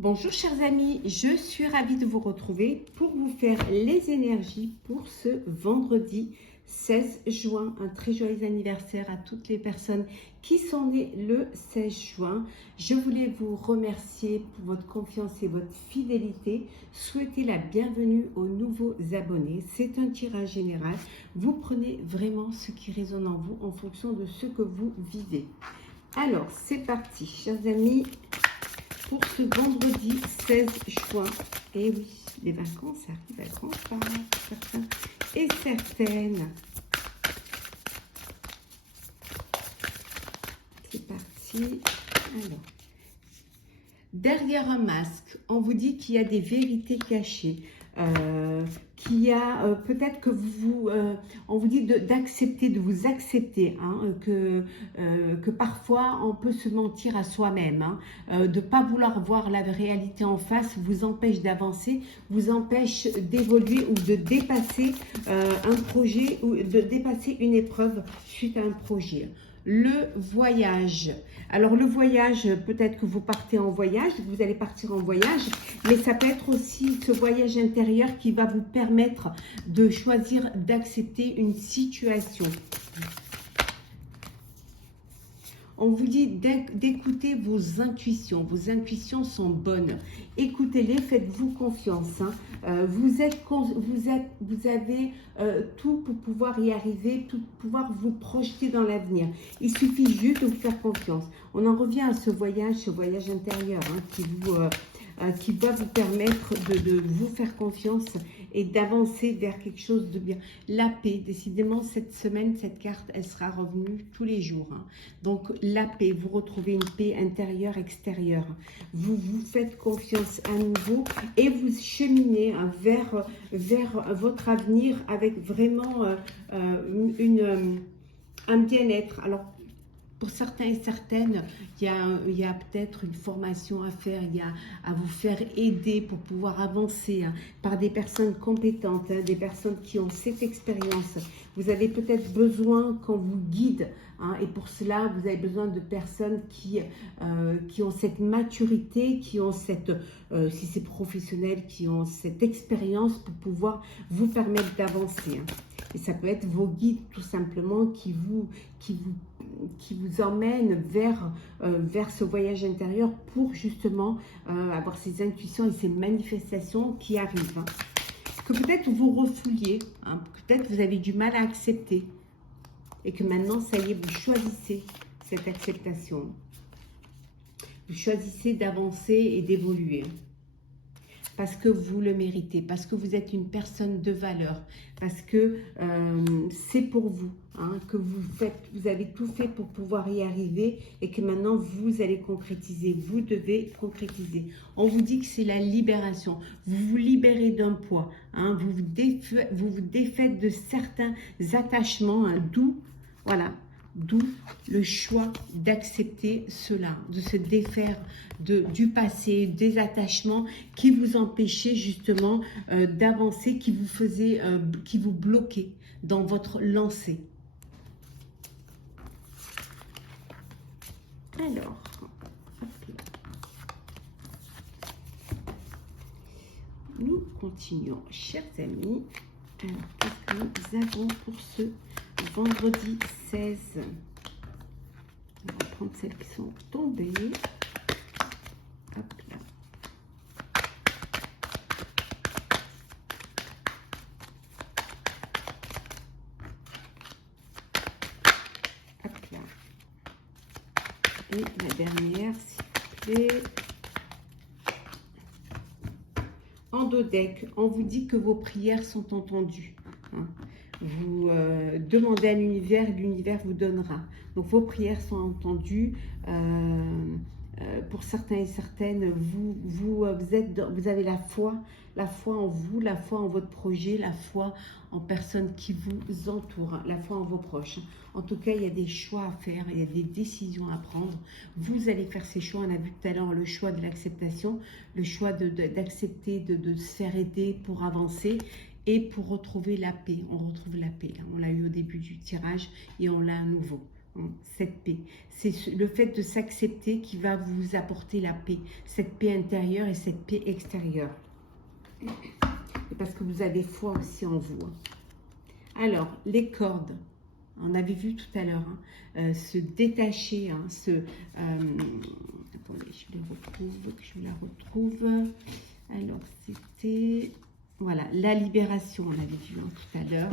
Bonjour chers amis, je suis ravie de vous retrouver pour vous faire les énergies pour ce vendredi 16 juin. Un très joyeux anniversaire à toutes les personnes qui sont nées le 16 juin. Je voulais vous remercier pour votre confiance et votre fidélité. Souhaiter la bienvenue aux nouveaux abonnés. C'est un tirage général. Vous prenez vraiment ce qui résonne en vous en fonction de ce que vous vivez. Alors, c'est parti, chers amis. Pour ce vendredi 16 juin, et oui, les vacances arrivent à grands pas, certains et certaines. C'est parti. Alors, derrière un masque, on vous dit qu'il y a des vérités cachées. Qu'il y a peut-être que on vous dit d'accepter, de vous accepter, hein, que parfois on peut se mentir à soi-même, hein, de ne pas vouloir voir la réalité en face vous empêche d'avancer, vous empêche d'évoluer ou de dépasser un projet ou de dépasser une épreuve suite à un projet. Le voyage. Alors le voyage, peut-être que vous partez en voyage, vous allez partir en voyage, mais ça peut être aussi ce voyage intérieur qui va vous permettre de choisir d'accepter une situation. On vous dit d'écouter vos intuitions. Vos intuitions sont bonnes. Écoutez-les, faites-vous confiance. Hein. Vous avez tout pour pouvoir y arriver, tout pour pouvoir vous projeter dans l'avenir. Il suffit juste de vous faire confiance. On en revient à ce voyage intérieur, hein, qui va vous permettre de vous faire confiance et d'avancer vers quelque chose de bien. La paix, décidément, cette semaine, cette carte, elle sera revenue tous les jours. Hein. Donc, la paix, vous retrouvez une paix intérieure, extérieure. Vous vous faites confiance à nouveau et vous cheminez, hein, vers votre avenir avec vraiment un bien-être. Alors, pour certains et certaines, il y a peut-être une formation à faire, il y a à vous faire aider pour pouvoir avancer, hein, par des personnes compétentes, hein, des personnes qui ont cette expérience. Vous avez peut-être besoin qu'on vous guide, hein, et pour cela, vous avez besoin de personnes qui ont cette maturité, qui ont cette, si c'est professionnel, qui ont cette expérience pour pouvoir vous permettre d'avancer. Hein. Et ça peut être vos guides tout simplement qui vous emmènent vers ce voyage intérieur pour justement avoir ces intuitions et ces manifestations qui arrivent. Hein. Que peut-être vous refouliez, hein, peut-être vous avez du mal à accepter et que maintenant, ça y est, vous choisissez cette acceptation. Vous choisissez d'avancer et d'évoluer. Parce que vous le méritez, parce que vous êtes une personne de valeur, parce que c'est pour vous, hein, que vous avez tout fait pour pouvoir y arriver et que maintenant vous allez concrétiser, vous devez concrétiser. On vous dit que c'est la libération, vous vous libérez d'un poids, hein, vous vous défaites de certains attachements, hein, d'où le choix d'accepter cela, de se défaire du passé, des attachements qui vous empêchaient justement d'avancer, qui vous bloquaient dans votre lancée. Alors, nous continuons, chers amis. Alors, qu'est-ce que nous avons pour ce vendredi 16? On va prendre celles qui sont tombées. Hop là. Hop là. Et la dernière, s'il vous plaît. En dos deck, on vous dit que vos prières sont entendues. Hein. Vous demandez à l'univers, l'univers vous donnera. Donc vos prières sont entendues. Pour certains et certaines, vous avez la foi en vous, la foi en votre projet, la foi en personnes qui vous entourent, la foi en vos proches. En tout cas, il y a des choix à faire, il y a des décisions à prendre. Vous allez faire ces choix. On a vu tout à l'heure le choix de l'acceptation, le choix d'accepter de se faire aider pour avancer. Et pour retrouver la paix, on retrouve la paix. Là. On l'a eu au début du tirage et on l'a à nouveau. cette paix. C'est le fait de s'accepter qui va vous apporter la paix, cette paix intérieure et cette paix extérieure. Et parce que vous avez foi aussi en vous. Alors, les cordes, on avait vu tout à l'heure, se détacher, attendez, je la retrouve. Alors, c'était, voilà, la libération, on avait vu tout à l'heure.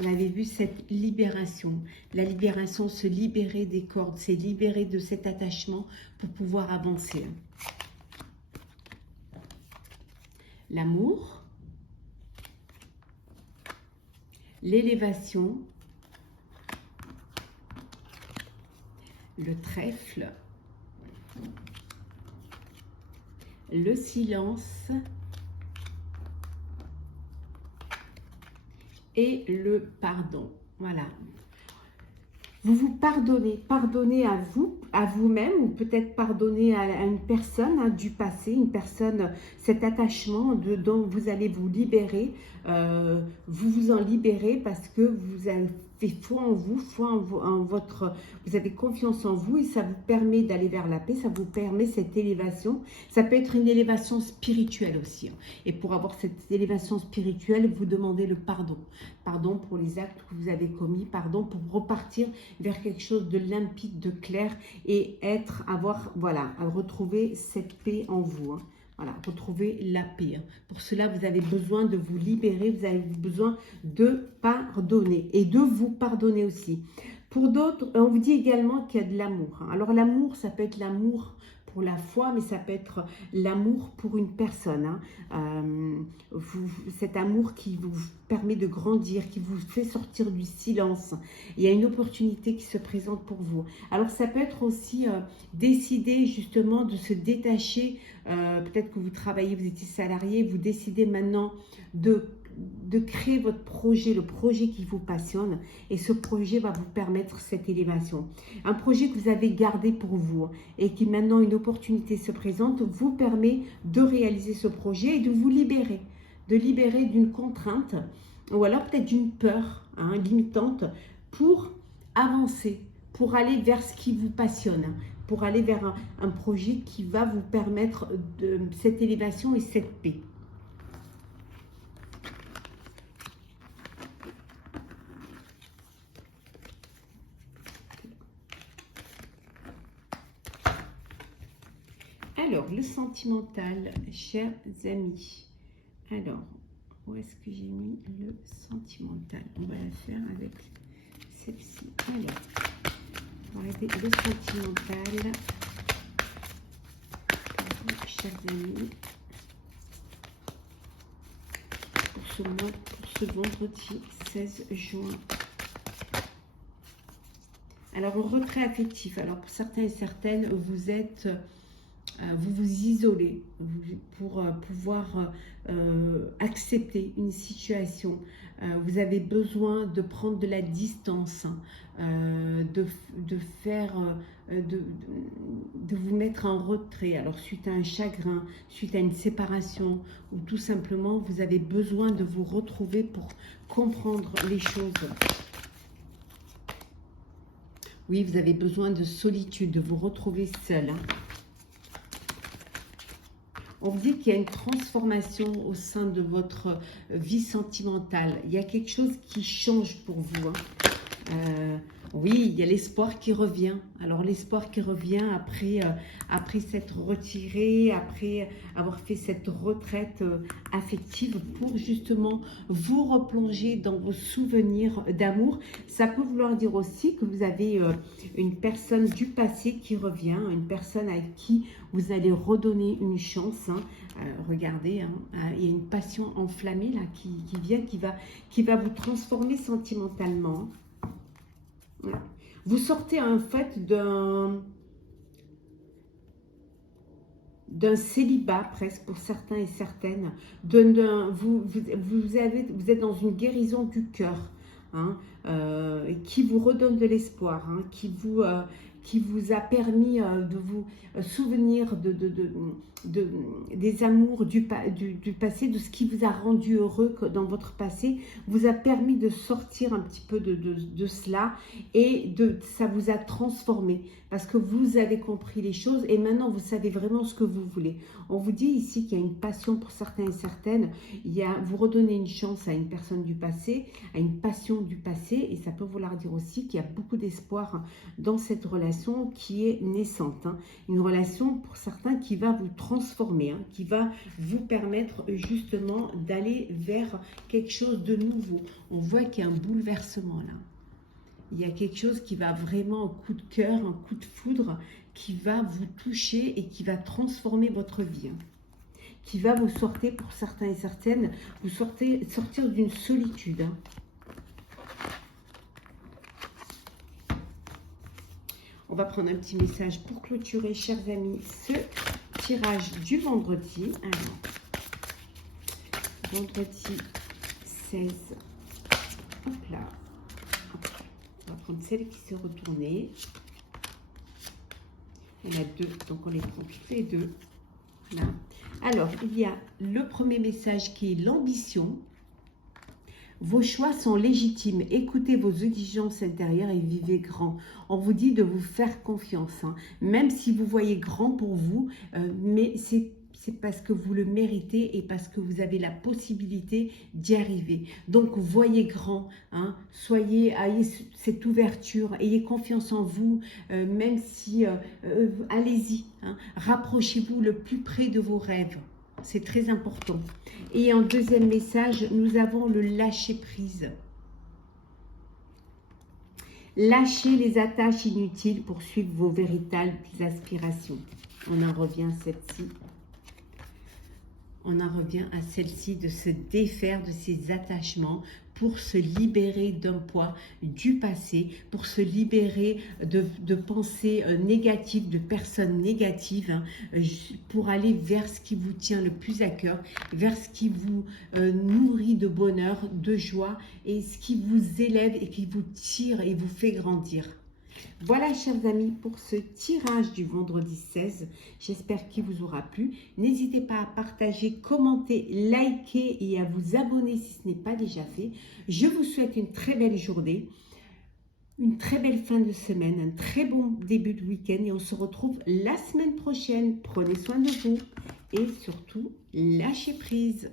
On avait vu cette libération. La libération, se libérer des cordes, c'est libérer de cet attachement pour pouvoir avancer. L'amour, l'élévation, le trèfle, le silence et le pardon. Voilà. Vous vous pardonnez, pardonnez à vous, à vous-même, ou peut-être pardonner à une personne du passé, une personne, cet attachement dont vous allez vous libérer, vous vous en libérez parce que vous avez foi en vous, vous avez confiance en vous et ça vous permet d'aller vers la paix, ça vous permet cette élévation. Ça peut être une élévation spirituelle aussi. Et pour avoir cette élévation spirituelle, vous demandez le pardon. Pardon pour les actes que vous avez commis, pardon pour repartir vers quelque chose de limpide, de clair et retrouver cette paix en vous. Voilà, retrouver la paix. Pour cela, vous avez besoin de vous libérer, vous avez besoin de pardonner et de vous pardonner aussi. Pour d'autres, on vous dit également qu'il y a de l'amour. Alors l'amour, ça peut être l'amour pour la foi, mais ça peut être l'amour pour une personne. Cet amour qui vous permet de grandir, qui vous fait sortir du silence. Il y a une opportunité qui se présente pour vous. Alors ça peut être aussi décider justement de se détacher. Peut-être que vous travaillez, vous étiez salarié, vous décidez maintenant de créer votre projet, le projet qui vous passionne, et ce projet va vous permettre cette élévation. Un projet que vous avez gardé pour vous et qui maintenant une opportunité se présente, vous permet de réaliser ce projet et de vous libérer, d'une contrainte ou alors peut-être d'une peur limitante pour avancer, pour aller vers ce qui vous passionne, pour aller vers un projet qui va vous permettre de cette élévation et cette paix. Alors, le sentimental, chers amis. Alors, où est-ce que j'ai mis le sentimental? On va la faire avec celle-ci. Alors, on va regarder le sentimental. Pour vous, chers amis. Pour ce mois, pour ce vendredi 16 juin. Alors, en retrait affectif. Alors, pour certains et certaines, vous êtes... vous vous isolez pour pouvoir accepter une situation. Vous avez besoin de prendre de la distance, de vous mettre en retrait. Alors suite à un chagrin, suite à une séparation, ou tout simplement vous avez besoin de vous retrouver pour comprendre les choses. Oui, vous avez besoin de solitude, de vous retrouver seul. On vous dit qu'il y a une transformation au sein de votre vie sentimentale. Il y a quelque chose qui change pour vous. Oui, il y a l'espoir qui revient. Alors l'espoir qui revient après s'être retiré, après avoir fait cette retraite affective pour justement vous replonger dans vos souvenirs d'amour. Ça peut vouloir dire aussi que vous avez une personne du passé qui revient, une personne avec qui vous allez redonner une chance. Regardez, il y a une passion enflammée là qui vient, qui va vous transformer sentimentalement. Vous sortez en fait d'un célibat presque pour certains et certaines. Vous êtes dans une guérison du cœur qui vous redonne de l'espoir, qui vous a permis de vous souvenir des amours du passé, de ce qui vous a rendu heureux dans votre passé, vous a permis de sortir un petit peu de cela et ça vous a transformé parce que vous avez compris les choses et maintenant vous savez vraiment ce que vous voulez. On vous dit ici qu'il y a une passion pour certains et certaines, vous redonnez une chance à une personne du passé, à une passion du passé et ça peut vouloir dire aussi qu'il y a beaucoup d'espoir dans cette relation qui est naissante. Une relation pour certains qui va vous transformer, qui va vous permettre justement d'aller vers quelque chose de nouveau. On voit qu'il y a un bouleversement là. Il y a quelque chose qui va vraiment, un coup de cœur, un coup de foudre, qui va vous toucher et qui va transformer votre vie. Qui va vous sortir, pour certains et certaines, vous sortir d'une solitude. On va prendre un petit message pour clôturer, chers amis, ce tirage du vendredi. Alors, vendredi 16. Hop là. On va prendre celle qui s'est retournée. Il y en a deux, donc on les prend toutes les deux. Là. Alors, il y a le premier message qui est l'ambition. Vos choix sont légitimes. Écoutez vos exigences intérieures et vivez grand. On vous dit de vous faire confiance. Même si vous voyez grand pour vous, mais c'est parce que vous le méritez et parce que vous avez la possibilité d'y arriver. Donc, voyez grand, ayez cette ouverture, ayez confiance en vous, même si, allez-y, rapprochez-vous le plus près de vos rêves. C'est très important. Et en deuxième message, nous avons le lâcher-prise. Lâchez les attaches inutiles pour suivre vos véritables aspirations. On en revient à celle-ci. On en revient à celle-ci de se défaire de ces attachements pour se libérer d'un poids du passé, pour se libérer de pensées négatives, de personnes négatives, pour aller vers ce qui vous tient le plus à cœur, vers ce qui vous nourrit de bonheur, de joie et ce qui vous élève et qui vous tire et vous fait grandir. Voilà, chers amis, pour ce tirage du vendredi 16. J'espère qu'il vous aura plu. N'hésitez pas à partager, commenter, liker et à vous abonner si ce n'est pas déjà fait. Je vous souhaite une très belle journée, une très belle fin de semaine, un très bon début de week-end et on se retrouve la semaine prochaine. Prenez soin de vous et surtout, lâchez prise.